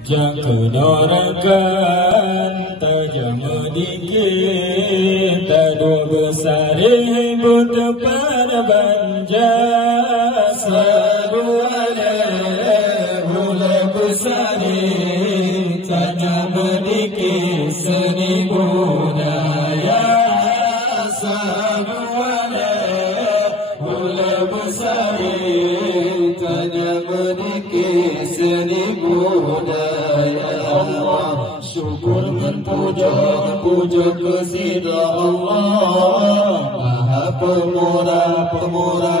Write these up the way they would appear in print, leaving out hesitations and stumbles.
Kedorakan tajam dikit, tadu besar ibu depan banja. Sabuala mulai besar tajam dikit seni budaya. Sabuala mulai besar tajam dikit seni budaya. Allah syukur menpuja kepada Allah, Maha pemurah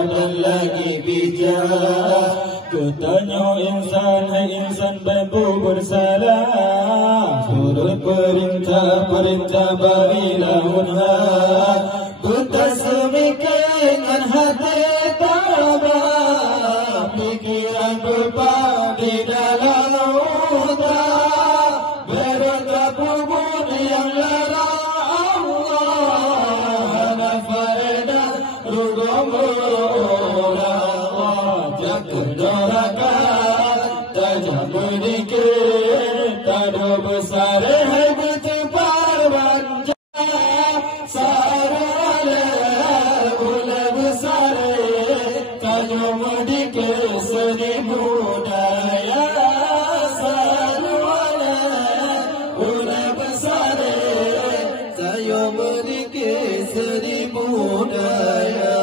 dan lagi bijak. Katanya insan bantu bersalah, turut perintah berilah unhak. Tutas semikian hati tabah, pikiran berpau di dalam utak. Berkata kubur yang lara Allah, nafareda rugomura. Wajah kedorakan tajam sedikit, tadu besar hai bertepar banja. Sarala ula besar tajam sedikit seni budaya.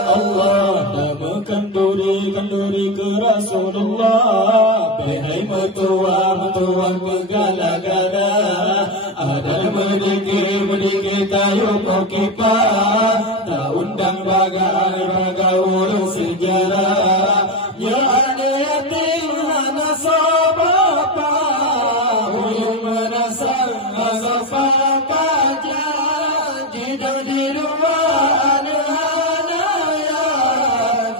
Allah namakan duri ke Rasulullah, behai mertua bergala-gala. Ada medikir kayu kokipah, tak undang bagai urus sejarah. Ya ada yatim hana sobapa, ulung menasar asapa jidang di rumah anak-anak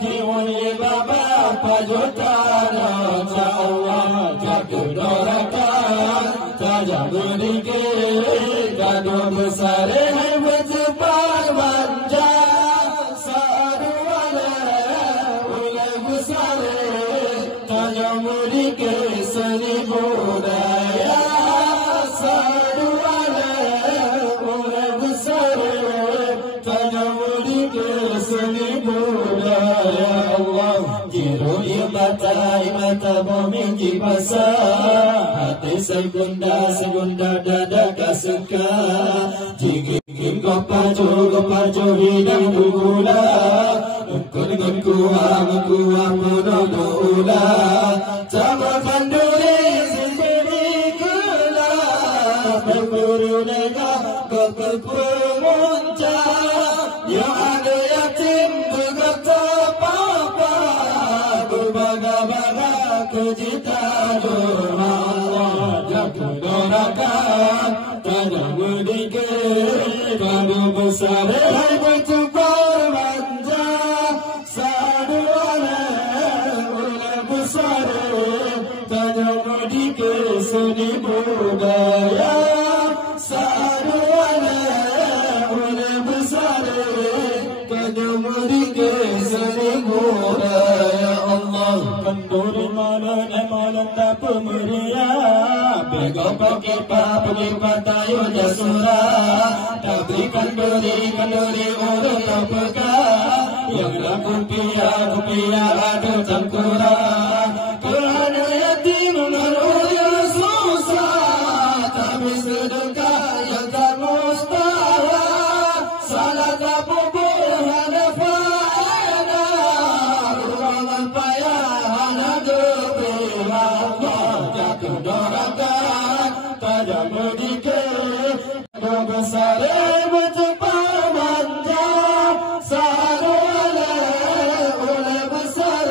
diwali bapa pajutana. Allah jaga dorakan tajam sedikit, tadu besar hai bertepar banja. Saduala ulai besar tajam sedikit seni budaya. Saduala ulai besar tajam sedikit seni budaya. Allah jirui mata memiliki basah, hati segunda dada kasuka. Jigim kau pacu hidang gula, engkau dengan kuah penuh ulah. Camakan duri sendiri gula, berburu negah kemunca. Yang ada yatim berkata papa, berbaga-baga kejita doa. Allah jaga dorakan tajam sedikit, tadu besar hai bertepar banja. Saduala ulai besar tajam sedikit seni budaya. Saduala ulai besar tajam sedikit seni budaya. Allah kenduri malam tak pemeria, begau pakai tayo jasura. Tapi kenduri urut tak peka, yang nak kupia ada cangkura. Kerana yatim menurunya susah, tapi sedekah yang tak mustahil. Salah tak pupur hana faedah, ruangan payah hana gembira. Allah jaga dorakan tajam sedikit, tadu besar bertepar banja. Saduala ulai besar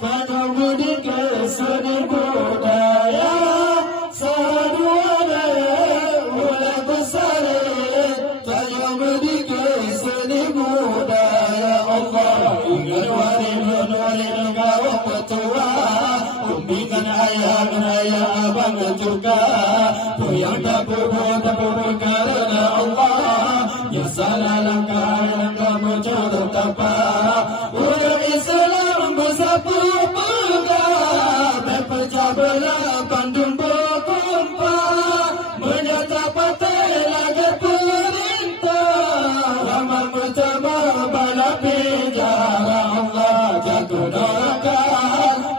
tajam sedikit seni budaya. Saduala ulai besar tajam sedikit seni budaya. Allah ingin warin kau petua, bimbingan ayah abang juga. Yang tak perlu karena Allah, ya salah langkah yang kamu jodoh tapak. Udah Islam bersatu pegang, berpecah belah pandun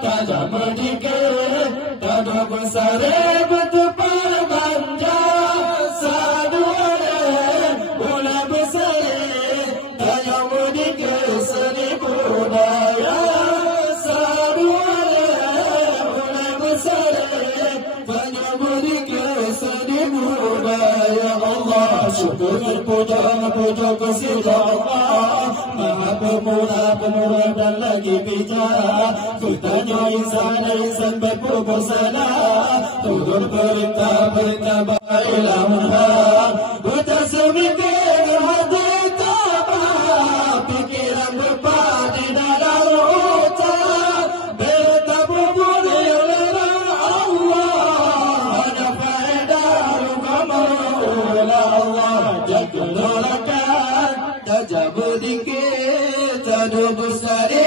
tajam berdikir, tajam bersari bertepar manja. Saduare mulai bersari, tajam berdikir seni budaya. Saduare mulai bersari, tajam berdikir seni budaya. Allah syukur puja kepada Allah, Maha Pemurah dan lagi bijak. Kutanya insan berpupuk salah, turun perintah baiklah mudah. Putar semikir hati tabah, pikiran berpadi dalam otak. Bertabur oleh Allah, ada faedah agama Allah. Jaga doakan, tajam berdikir, tajam bersari.